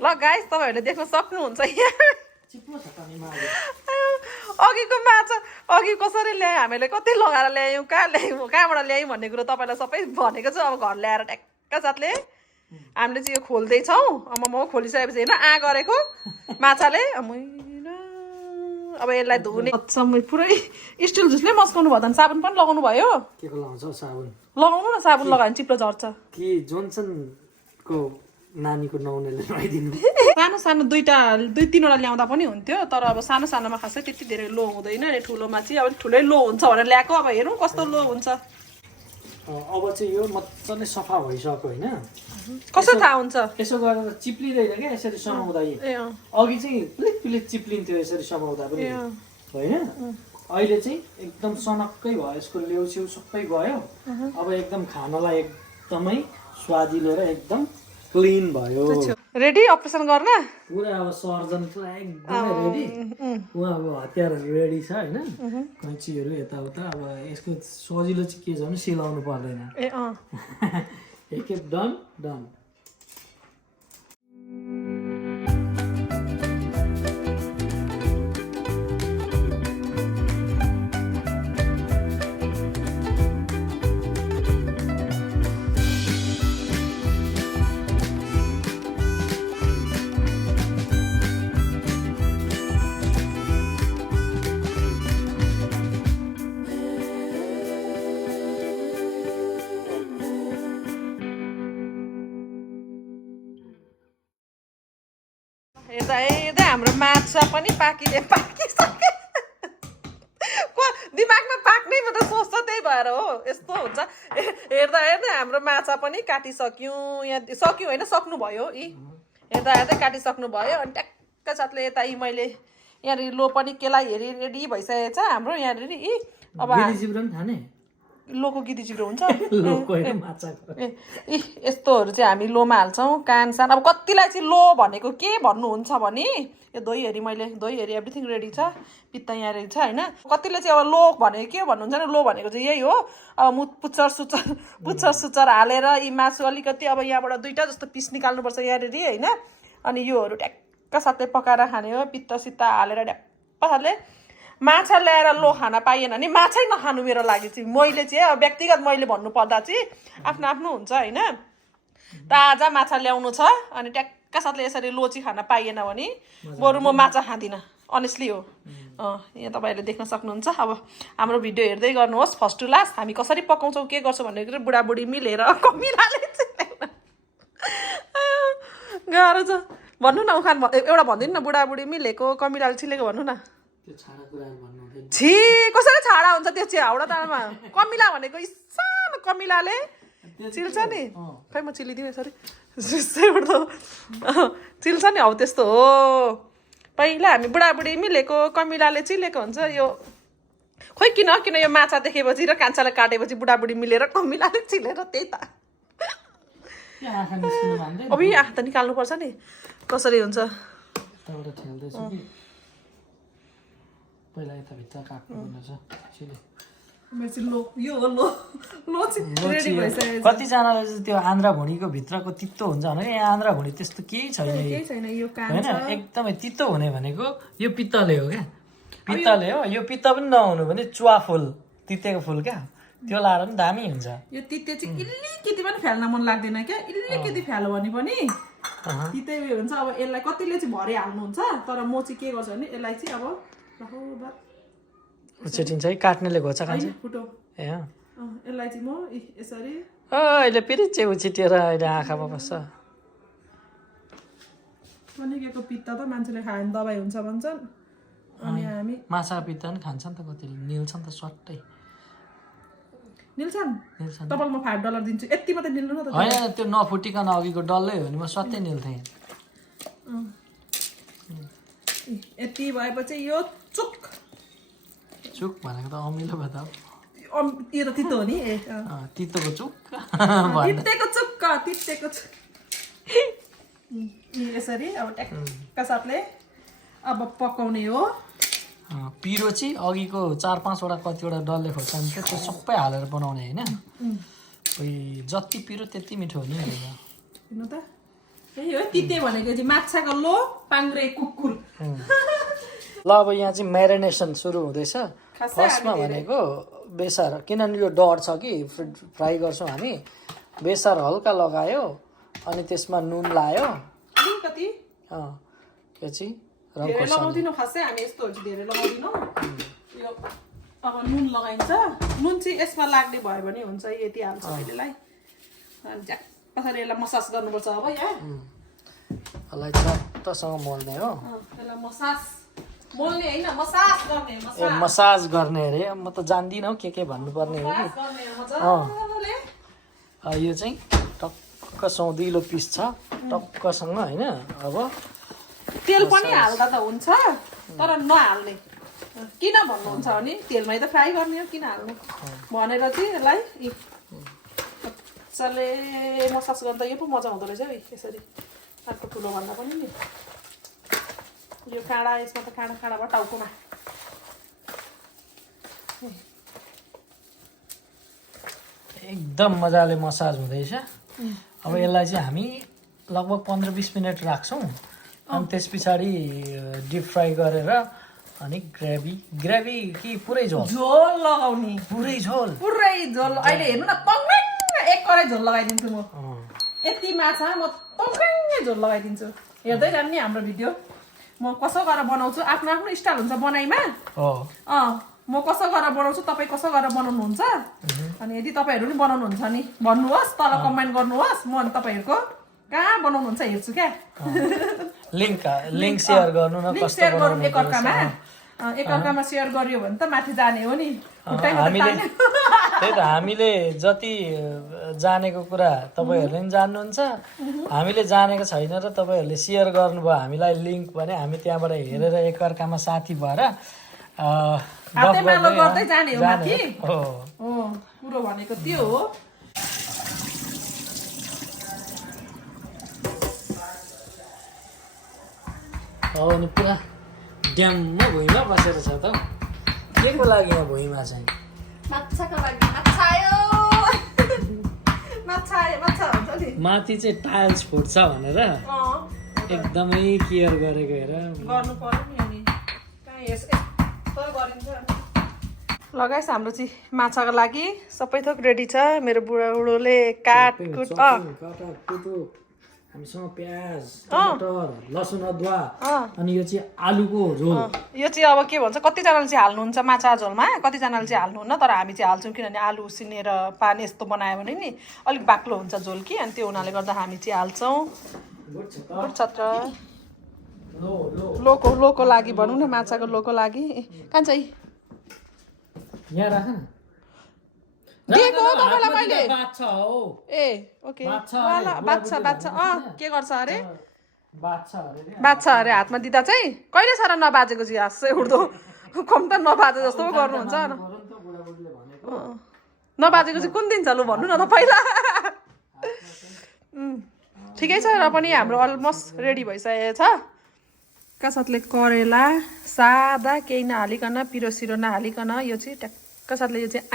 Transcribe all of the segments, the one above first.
ल गाइस तपाईहरुले देख्न सक्नुहुन्छ यहाँ चिप्लो छ त नि अघिको माछा अघि कसरी ल्याए हामीले कति लगाएर ल्यायौँ कहाँबाट ल्यायौँ भन्ने कुरो तपाईँलाई सबै भनेको छु अब घर ल्याएर ट्याक्क साथले हामीले चाहिँ यो खोल्दैछौँ अब म खोलिसकेपछि होइन गरेको माछाले अब यसलाई धुने पुरै स्टिल झुसले मस्काउनु भयो भने साबुन पनि लगाउनु भयो के को लगाउँछ साबुन लगाउनु न साबुन लगायो भने चिप्लो झर्छ कि जोन्सनको नानीको नहुनेले लगाइदिनु सानो सानो दुई तीनवटा ल्याउँदा पनि हुन्थ्यो तर अब सानो सानोमा खासै त्यति धेरै लो हुँदैन अनि ठुलोमा चाहिँ अब ठुलै लो हुन्छ भनेर ल्याएको अब हेरौँ कस्तो लो हुन्छ अब चाहिँ यो मजाले सफा भइसक्यो होइन कसो थाहा हुन्छ यसो गरेर चिप्लिँदैन क्या यसरी समाउँदा अघि चाहिँ पिलिक चिप्लिन्थ्यो यसरी समाउँदा पनि होइन अहिले चाहिँ एकदम सनक्कै भयो यसको लेउछेउ सबै गयो अब एकदम खानलाई एकदमै स्वादिलो र एकदम क्लिन भयो रेडी अपरेसन गर्न पुरा अब सर्जन पुरा एकदमै रेडी उहाँ अब हतियारहरू रेडी छ होइन कैँचीहरू यताउता अब यसको सजिलो चाहिँ के छ भने सिलाउनु पर्दैन एकखेप डन हेर्दा हाम्रो माछा पनि पाकिसक्यो दिमागमा पाक्नै मात्रै सोच्छ त्यही भएर हो यस्तो हुन्छ हेर्दा हाम्रो माछा पनि काटिसक्यौँ यहाँ सक्यौँ होइन सक्नुभयो हेर्दा काटिसक्नु भयो अनि ट्याक्क साथले यता मैले यहाँनिर लो पनि केलाई हेरी रेडी भइसकेको छ हाम्रो यहाँनिर अब लोको गिदी जिब्रो हुन्छ यस्तोहरू चाहिँ हामी लोमा हाल्छौँ कान सान अब कतिलाई चाहिँ लो भनेको के भन्नुहुन्छ भने यो दही हेरी एभ्रिथिङ रेडी छ पित्ता यहाँ रेडी छ होइन कतिले चाहिँ अब लो भनेको के भन्नुहुन्छ नि लो भनेको चाहिँ यही हो अब पुच्छर सुच्चर हालेर यी मासु अलिकति अब यहाँबाट दुईवटा जस्तो पिस निकाल्नुपर्छ यहाँनिर होइन अनि योहरू ट्याक्क साथै पकाएर खाने हो पित्ता सित्ता हालेर ट्याक्क साथले माछा ल्याएर लो खान पाइएन भने माछै नखानु मेरो लागि चाहिँ मैले चाहिँ अब व्यक्तिगत मैले भन्नु पर्दा चाहिँ आफ्नो आफ्नो हुन्छ होइन ताजा माछा ल्याउनु छ अनि ट्याक्क साथले यसरी लो चाहिँ खान पाइएन भने बरु म माछा खाँदिनँ अनेस्टली हो यहाँ तपाईँहरूले देख्न सक्नुहुन्छ अब हाम्रो भिडियो हेर्दै गर्नुहोस् फर्स्ट टु लास्ट हामी कसरी पकाउँछौँ के गर्छौँ भनेको बुढाबुढी मिलेर कमिलाले गाह्रो छ भन्नु न उखान एउटा भनिदिनु न बुढाबुढी मिलेको कमिलाले छिलेको भन्नु न छि कसरी छाडा हुन्छ त्यो चाहिँ हाउडा तालमा कमिला भनेको सानो कमिलाले चिल्छ नि खै म चिलिदिएँ सरी चिल्छ नि हौ त्यस्तो हो पहिला हामी बुढाबुढी मिलेको कमिलाले चिलेको हुन्छ यो खोइ किन यो माछा देखेपछि र कान्छालाई काटेपछि बुढाबुढी मिलेर कमिलाले चिलेर त्यही त अब यी आँखा त निकाल्नुपर्छ नि कसरी हुन्छ पहिला यता भित्र काट्नु कतिजनाले चाहिँ त्यो आन्द्रा भुँडीको भित्रको तितो हुन्छ भने यहाँ आन्द्रा भुँडी त्यस्तो केही छैन होइन एकदमै तितो हुने भनेको यो पित्तले हो क्या पित्तले हो यो पित्त पनि नहुनु भने चुवा फुल तितेको फुल क्या त्यो लाएर पनि दामी हुन्छ यो तिते चाहिँ इल्लिकति पनि फ्याल्न मन लाग्दैन क्या इल्लिकति फ्याल्यो भने पनि तितै उयो हुन्छ अब यसलाई कतिले चाहिँ भरे हाल्नुहुन्छ तर म चाहिँ के गर्छु भने यसलाई चाहिँ अब उछिटिन्छ है काट्नेले घोचा खान्छ ए यसलाई चाहिँ म यसरी अहिले फेरि चाहिँ उछिटिएर अहिले आँखामा बस्छ भनेको पित्ता त मान्छेले खायो भने दबाई हुन्छ भन्छन् अनि हामी माछा पित्ता पनि खान्छ नि त कतिले निल्छन् त सट्टै निल्छन् तपाईँलाई म $5 दिन्छु यति मात्रै निल्नु न त होइन त्यो नफुटिकन अघिको डल्लै हो भने म सट्टै निल्थेँ यति भएपछि यो चुक भनेको त अमिलो भयो त यो त तितो हो नि तितोको चुक तितेको चुक यसरी अब ट्याक्क साथले अब पकाउने हो पिरो चाहिँ अघिको 4-5 वटा कतिवटा डल्ले खोर्सानी थियो त्यो सबै हालेर बनाउने होइन जति पिरो त्यति मिठो हो नि हेर्नु त त्यही हो तिते भनेको चाहिँ माछाको लो पाङ्ग्रे कुकुर ल अब यहाँ चाहिँ म्यारिनेसन सुरु हुँदैछ फर्स्टमा भनेको बेसार किनभने यो डर छ कि फ्राई गर्छौँ हामी बेसार हल्का लगायो अनि त्यसमा नुन लायो कति के चाहिँ धेरै लगाउँदिनौँ खासै हामी यस्तोहरू चाहिँ धेरै लगाउँदिनौँ यो अब नुन लगाइन्छ नुन चाहिँ यसमा लाग्ने भयो भने हुन्छ यति हाल्छ अहिलेलाई कसरी यसलाई मसाज गर्नुपर्छ अब यहाँ यसलाई चट्टसँग मोल्ने हो यसलाई मोल्ने होइन मसाज गर्ने मसाज गर्ने अरे म त जान्दिनँ हौ के भन्नुपर्ने हो कि यो चाहिँ टक्क सौदिलो पिस छ टक्कसँग होइन अब तेल पनि हाल्दा त हुन्छ तर नहाल्ने किन भन्नुहुन्छ भने तेलमै त फ्राई गर्ने हो किन हाल्ने भनेर चाहिँ यसलाई मजाले मसाज गर्दा यो पो मजा हुँदो रहेछ है यसरी अर्को ठुलो भन्दा पनि नि यो काँडा यसमा त काँडा भयो टाउकोमा एकदम मजाले मसाज हुँदैछ अब यसलाई चाहिँ हामी लगभग 15-20 मिनट राख्छौँ अनि त्यस पछाडि डिप फ्राई गरेर अनि ग्रेभी कि पुरै झोल लगाउने पुरै झोल अहिले हेर्नु न पङ्ग्रेङ एक कराई झोल लगाइदिन्छु म यति माछा म पङ्ग्रेङ झोल लगाइदिन्छु हेर्दै जानु नि हाम्रो भिडियो म कसो गरेर बनाउँछु आफ्नो आफ्नो स्टाइल हुन्छ बनाइमा म कसो गरेर बनाउँछु तपाईँ कसो गरेर बनाउनुहुन्छ अनि यदि तपाईँहरू पनि बनाउनुहुन्छ नि भन्नुहोस् तल कमेन्ट गर्नुहोस् म अनि तपाईँहरूको कहाँ बनाउनुहुन्छ हेर्छु क्या लिङ्क सेयर गर्नु न कस्तो गरौँ एकअर्कामा सेयर गरियो भने त माथि जाने हो नि त्यही त हामीले जति जानेको कुरा तपाईँहरूले पनि जान्नुहुन्छ हामीले जानेको छैन र तपाईँहरूले सेयर गर्नुभयो हामीलाई लिङ्क भने हामी त्यहाँबाट हेरेर एकअर्कामा साथी भएर जाने हो माथि कुरो भनेको त्यो हो अनि पुरा ड्याममा भुइँमा बसेर छ त के को लागि यहाँ भुइँमा चाहिँ माछाको लागि माछा हुन्छ नि माथि चाहिँ टाइल्स फुट्छ भनेर एकदमै केयर गरेको हेर गर्नु पर्यो नि अनि कहाँ यस्तो गरिन्छ लगाइस हाम्रो चाहिँ माछाको लागि सबै थोक रेडी छ मेरो बुढाबुढोले काटकुट हामीसँग प्याज टमाटर लसुन अदुवा अनि यो चाहिँ आलुको झोल यो चाहिँ अब के भन्छ कतिजनाले चाहिँ हाल्नुहुन्छ माछा झोलमा कतिजनाले चाहिँ हाल्नुहुन्न तर हामी चाहिँ हाल्छौँ किनभने आलु उसिनेर पानी यस्तो बनायो भने नि अलिक बाक्लो हुन्छ झोल कि अनि त्यो हुनाले गर्दा हामी चाहिँ हाल्छौँ छत्र लोको लागि भनौँ न माछाको लोको लागि कहाँ चाहिँ यहाँ राख न दिएको हो तपाईँलाई मैले बाछा हो ए ओके बाछा के गर्छ अरे बाछा अरे हातमा दिँदा चाहिँ कहिले सारा नबाजेको चाहिँ हाँसै उठ्दो कम त नबाजे जस्तो पो गर्नुहुन्छ नबाजेको चाहिँ कुन दिन छ लु भन्नु न त पहिला ठिकै छ र पनि हाम्रो अलमोस्ट रेडी भइसकेको छ साथले करेला सादा केही नहालिकन पिरो सिरो नहालिकन यो चाहिँ ट्याक्क साथले यो चाहिँ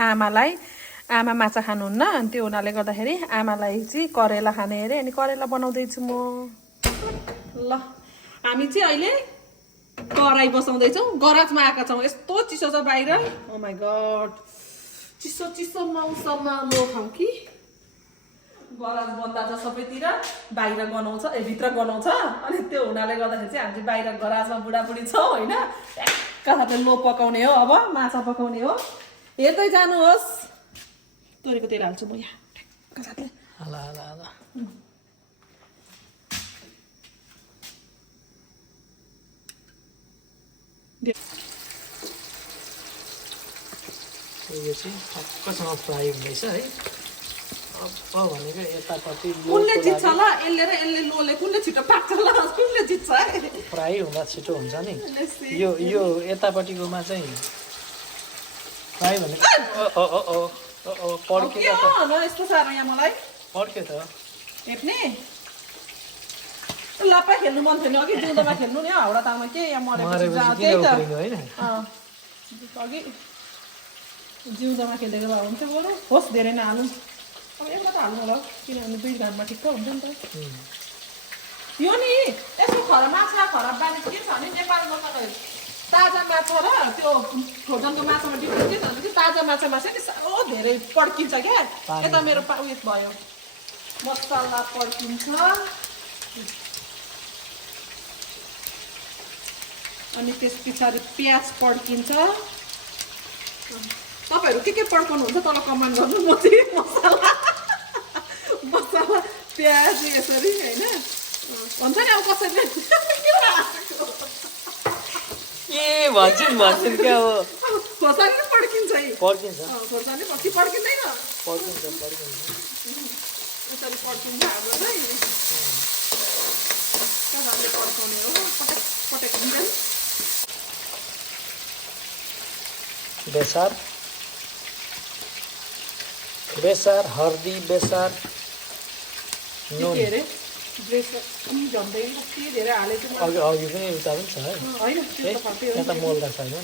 आमा माछा खानुहुन्न अनि त्यो हुनाले गर्दाखेरि आमालाई चाहिँ करेला खाने अरे अनि करेला बनाउँदैछु म ल हामी चाहिँ अहिले कराई बसाउँदैछौँ गराजमा आएका छौँ यस्तो चिसो छ बाहिर ओ माई गड चिसो मौसममा लो खाउँ कि गराज बन्दा छ सबैतिर बाहिर गनाउँछ भित्र गनाउँछ अनि त्यो हुनाले गर्दाखेरि चाहिँ हामी चाहिँ बाहिर गराजमा बुढाबुढी छौँ होइन साथै लो पकाउने हो अब माछा पकाउने हो हेर्दै जानुहोस् तोरीको तेल हाल्छु म यहाँ साथै यो चाहिँ टक्कसँग फ्राई हुँदैछ है अब भनेको यतापट्टि कुनले जित्छ ल यसले र यसले लोले कुनले छिटो पाक्छ ल कुनले जित्छ है फ्राई हुँदा छिटो हुन्छ नि यो यतापट्टिकोमा चाहिँ फ्राई भनेको पड्क्यो त यस्तो साह्रो यहाँ मलाई पड्क्यो त हेप्ने लप्पा खेल्नु मन थिएन अघि जिउँदोमा खेल्नु नि हाउडा तालमा के यहाँ मरेपछि त्यही त अघि जिउँदोमा खेलेको भए हुन्थ्यो बरु होस् धेरै नहालौँ अब एउटा त हाल्नु होला किनभने 2 घाममा ठिक्क हुन्छ नि त यो नि यसो माछा खराब बानी के छ भने नेपालमा त ताजा माछा र त्यो फ्रोजनको माछामा डिफ्रेन्स के छ भने ताजा माछामा चाहिँ नि साह्रो धेरै पड्किन्छ क्या यता मेरो उयस भयो मसला पड्किन्छ अनि त्यस पछाडि प्याज पड्किन्छ तपाईहरु के पड्काउनुहुन्छ तल कमेन्ट गर्नु म चाहिँ मसला प्याज यसरी हैन भन्छ नि अब कसैले के भन्छन् क्या हो खोर्सानी पड्किन्छ है पड्किन्छ खोर्सानी पड्किँदैन पड्किन्छ यसरी पड्किन्छ हाम्रो चाहिँ कहाँले पड्काउने हो पटक हुन्छ बेसार हर्दी बेसार नुन अघि पनि उता पनि छ है यहाँ त मोल्दा छैन नि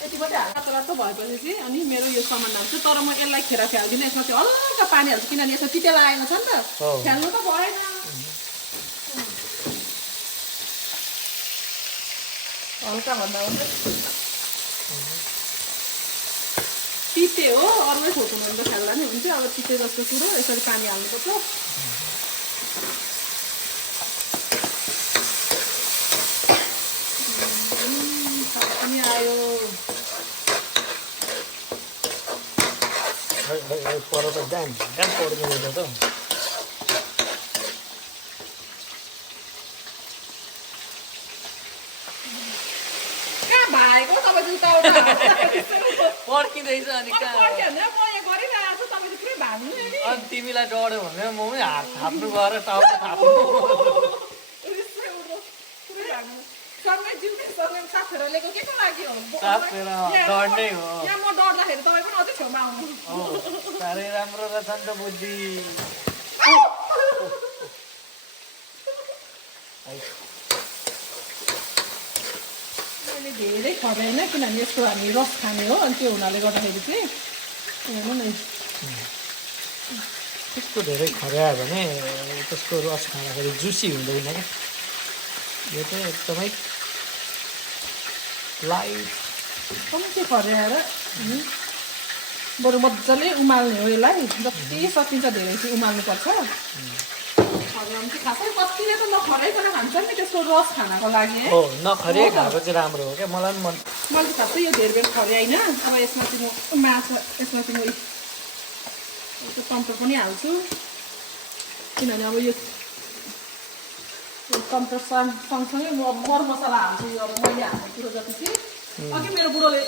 यति मात्रै हाल्छ भएपछि चाहिँ अनि मेरो यो सामान हाल्छु तर म यसलाई खेर फ्याल्दिनँ यसमा चाहिँ हल्का पानी हाल्छु किनभने यसमा तितेला आएको छ नि त फ्याल्नु त भएन हल्का भन्दा हुन्छ तिते हो अरूमै खोज्नु भने त फ्याल्दा नि हुन्छ अब तिते जस्तो कुरो यसरी पानी हाल्नुपर्छ पनि आयो पर त ड्याम पड्किँदैछ त कहाँ भाएको तपाईँ पड्किँदैछ अनि कहाँ अनि तिमीलाई डढ्यो भने म पनि हात थाप्नु गएर टाउको थाप्नु डढ्नै हो साह्रै राम्रो रहेछ नि त बुद्धि धेरै खर्दैन किनभने यसको हामी रस खाने हो अनि त्यो हुनाले गर्दाखेरि चाहिँ हेर्नु न त्यस्तो धेरै खर्यायो भने त्यसको रस खाँदाखेरि जुसी हुँदैन क्या यो चाहिँ एकदमै लाइट कम्ती खर्याएर बरु मजाले उमाल्ने हो यसलाई जति सकिन्छ धेरै चाहिँ उमाल्नुपर्छ खर्याउनु चाहिँ खासै कतिले त नखराइकन खान्छन् नि त्यसको रस खानको लागि हो नखरिए खाएको चाहिँ राम्रो हो क्या मलाई पनि मन मैले खासै यो धेरै बेर खर्याइन अब यसमा चाहिँ म माछा यसमा चाहिँ म टमाटर पनि हाल्छु किनभने अब यो टमाटर सँगसँगै म मर मसला हाल्छु यो अब मैले हाल्ने कुरो जति चाहिँ अघि मेरो बुढोले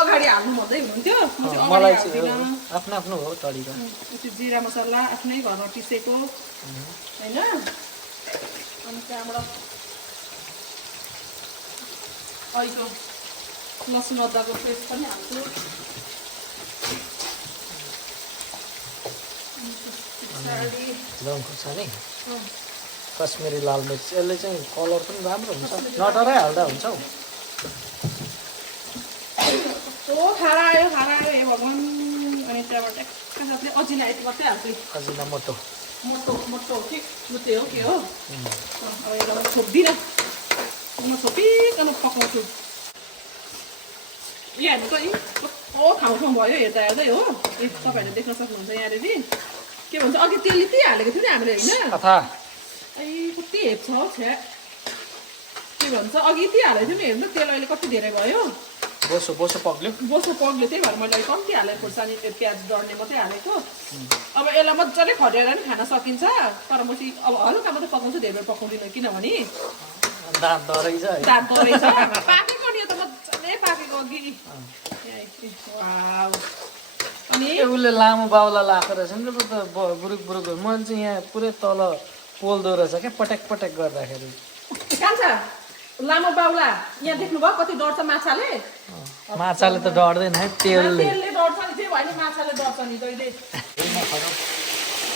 अगाडि हाल्नु भन्दै हुनुहुन्थ्यो मलाई चाहिँ आफ्नो आफ्नो हो तरिका जिरा मसला आफ्नै घरमा पिसेको होइन अनि त्यहाँबाट अहिलेको लसुन अदुवाको पेस्ट पनि हाल्छु लङ खोर्सानी कश्मिरी लाल मिर्च यसले चाहिँ कलर पनि राम्रो हुन्छ नडराइ हाल्दा हुन्छ हौ कस्तो खारा आयो हे भगवान् अनि त्यहाँबाट एकसाथले अजिना यति मात्रै हाल्छु अजिना मोटो हो कि लुते हो के हो अब यसलाई छोप्दिनँ म छोपिकन पकाउँछु यहाँ हेर्नु त यी कस्तो ठाउँ भयो हेर्दै हो तपाईँहरूले देख्न सक्नुहुन्छ यहाँनिर के भन्छ अघि तेल यति हालेको थियो नि हामीले होइन कति हेप्छ हौ छ्या के भन्छ अघि यति हालेको थियो नि हेर्नु तेल अहिले कति धेरै भयो बोसो पग्ल्यो त्यही भएर मैले अहिले कम्ती हालेको खोर्सानी प्याज डढ्ने मात्रै हालेको अब यसलाई मजाले खर्याएर पनि खान सकिन्छ तर म चाहिँ अब हल्का मात्रै पकाउँछु धेरै बेर पकाउँदिनँ किनभने दाँत रहेछ पाकेको नि यो त मजाले पाकेको अघि अनि उसले लामो बाउला लाएको रहेछ नि त बुरुक मैले चाहिँ यहाँ पुरै तल पोल्दो रहेछ क्या पटक गर्दाखेरि कहाँ छ लामो बाउला यहाँ देख्नुभयो कति डढ्छ माछाले त डढ्दैन है तेलले डढ्छ नि त्यही भयो नि माछाले डढ्छ नि जहिले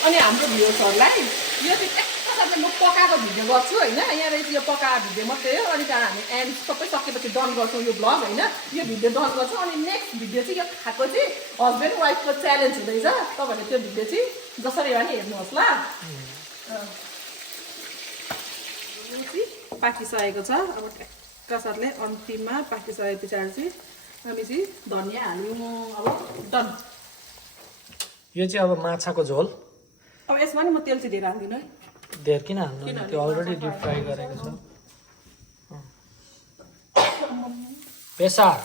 अनि हाम्रो भ्युअर्सहरूलाई यो चाहिँ एकसाथले म पकाएको भिडियो गर्छु होइन यहाँ रहेछ यो पकाएको भिडियो मात्रै हो अनि त्यहाँ हामी एन्ड सबै सकेपछि डन गर्छौँ यो भ्लग होइन यो भिडियो डन गर्छौँ अनि नेक्स्ट भिडियो चाहिँ यो खाएको चाहिँ हस्बेन्ड वाइफको च्यालेन्ज हुँदैछ तपाईँहरूले त्यो भिडियो चाहिँ जसरी भए नि हेर्नुहोस् ल यो चाहिँ पाकिसकेको छ अब ट्याक्क साथले अन्तिममा पाकिसके पछाडि चाहिँ हामी चाहिँ धनियाँ हाल्यौँ अब डन यो चाहिँ अब माछाको झोल अब यसमा नि म तेल चाहिँ धेरै हाल्दिनँ है धेर किन हाल्नु त्यो अलरेडी डिप फ्राई गरेको छ बेसार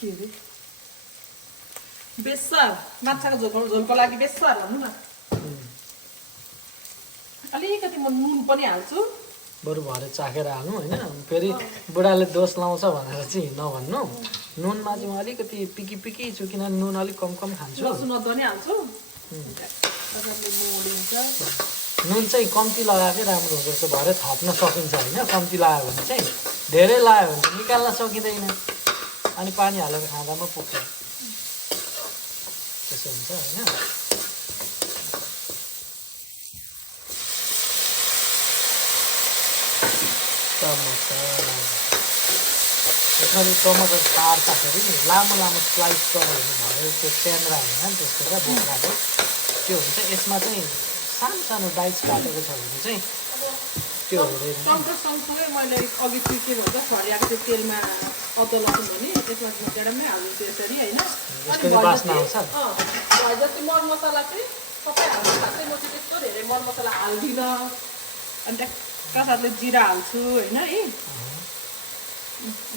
के अरे बेसार माछाको झोलको लागि बेसार भन्नु न अलिकति म नुन पनि हाल्छु बरु भरे चाखेर हाल्नु होइन फेरि बुढाले दोष लाउँछ भनेर चाहिँ नभन्नु नुनमा चाहिँ म अलिकति पिकी पिकी छु किनभने नुन अलिक कम कम खान्छु लसुन अदुवा नि हाल्छु नुन चाहिँ कम्ती लगाएकै राम्रो हुँदो रहेछ भरे थप्न सकिन्छ होइन कम्ती लगायो भने चाहिँ धेरै लगायो भने चाहिँ निकाल्न सकिँदैन अनि पानी हालेर खाँदामा पुग्छ त्यसो हुन्छ होइन यसरी टमाटर पार्दाखेरि नि लामो लामो स्लाइस गरेर भयो त्यो क्यामेरा हुन्छ नि त्यसको क्या बोक्राको त्यो हुन्छ यसमा चाहिँ सानो सानो डाइस काटेको छ भने चाहिँ त्यो हुँदैन टमाटरसँगसँगै मैले अघि चाहिँ के भन्छ फरियाएको त्यो तेलमा अदुवा लसुन भने त्यसमा झुक्याडमै हाल्छु यसरी होइन यसरी बास्ना आउँछ भए जति मरमसला चाहिँ सबै हाल्नु खासै म चाहिँ त्यस्तो धेरै मरमसला हाल्दिनँ अनि ट्याक्क साथले जिरा हाल्छु होइन है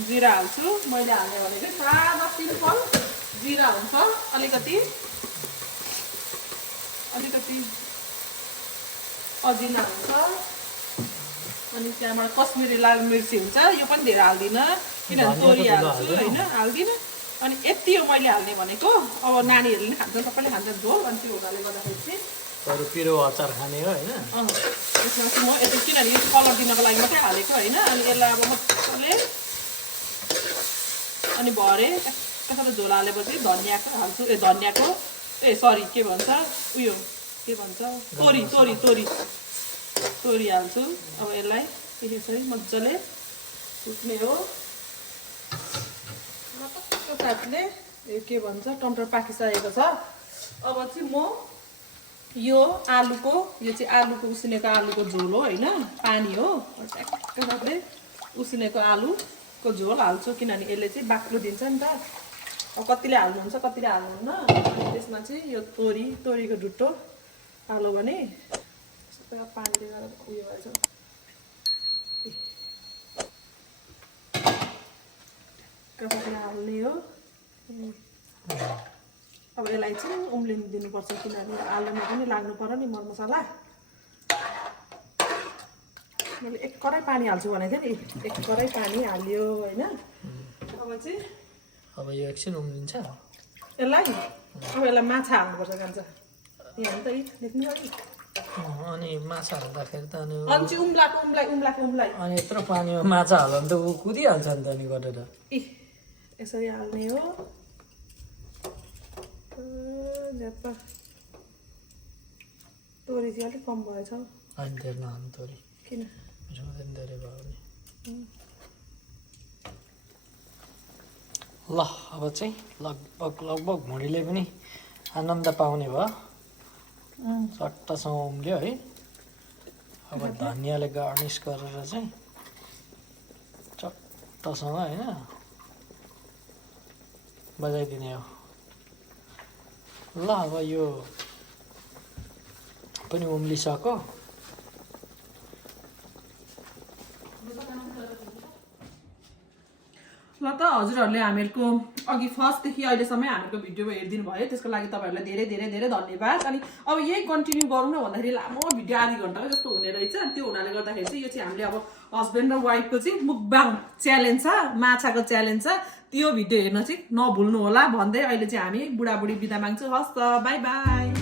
जिरा हाल्छु मैले हाल्ने भनेको सादा सिम्पल जिरा हुन्छ अलिकति अजिना हुन्छ अनि त्यहाँबाट कश्मिरी लाल मिर्ची हुन्छ यो पनि धेरै हाल्दिनँ किनभने तोरी हाल्छु होइन हाल्दिनँ अनि यति हो मैले हाल्ने भनेको अब नानीहरूले पनि खान्छ सबैले खान्छ झोल अनि त्यो हुनाले गर्दाखेरि चाहिँ अरू पिरो अचार खाने हो होइन यसमा चाहिँ म यति किनभने यो कलर दिनको लागि मात्रै हालेको होइन अनि यसलाई अब मजाले अनि भरे त्यसरी झोल हालेपछि धनियाँको हाल्छु धनियाँको सरी के भन्छ उयो के भन्छ तोरी तोरी तोरी तोरी हाल्छु अब यसलाई यसरी मजाले फुट्ने हो साथले के भन्छ टमाटर पाकिसकेको छ अब चाहिँ म यो चाहिँ आलुको उसिनेको आलुको झोल हो होइन पानी हो टक्कै उसिनेको आलुको झोल हाल्छु किनभने यसले चाहिँ बाक्लो दिन्छ नि त अब कतिले हाल्नुहुन्छ कतिले हाल्नुहुन्न अनि त्यसमा चाहिँ यो तोरीको ढुट्टो हाल्यो भने सबै पानीले गरेर उयो भएछ कतिले हाल्ने हो अब यसलाई चाहिँ उम्लिनु दिनुपर्छ किनभने आलुमा पनि लाग्नु पर्यो नि मरमसला मैले एक कराई पानी हाल्छु भनेको थिएँ नि एक कराई पानी हाल्यो होइन अब चाहिँ अब यो एकछिन उम्लिन्छ यसलाई माछा हाल्नुपर्छ कान्छ यहाँ त लेख्नु अनि माछा हाल्दाखेरि त अनि चाहिँ उम्लाइ अनि यत्रो पानीमा माछा हाल्यो भने त ऊ कुदिहाल्छ नि त अनि गरेर यसरी हाल्ने हो तोरी चाहिँ अलिक कम भएछ अनि धेरै नहाल्नु तोरी किन धेरै भयो भने ल अब चाहिँ लगभग भुँडीले पनि आनन्द पाउने भयो चट्टसँग उम्ल्यो है अब धनियाँले गार्निस गरेर चाहिँ चट्टसँग होइन बजाइदिने हो ल अब यो पनि उम्लिसक्यो ल त हजुरहरूले हामीहरूको अघि फर्स्टदेखि अहिलेसम्म हामीहरूको भिडियो हेरिदिनु भयो त्यसको लागि तपाईँहरूलाई धेरै धेरै धेरै धन्यवाद अनि अब यही कन्टिन्यू गरौँ न भन्दाखेरि लामो भिडियो आधी घन्टाको जस्तो हुने रहेछ त्यो हुनाले गर्दाखेरि चाहिँ यो चाहिँ हामीले अब हस्बेन्ड र वाइफको चाहिँ मुकबाङ च्यालेन्ज छ माछाको च्यालेन्ज छ त्यो भिडियो हेर्न चाहिँ नभुल्नु होला भन्दै अहिले चाहिँ हामी बुढाबुढी बिदा माग्छौँ हस् त बाई बाई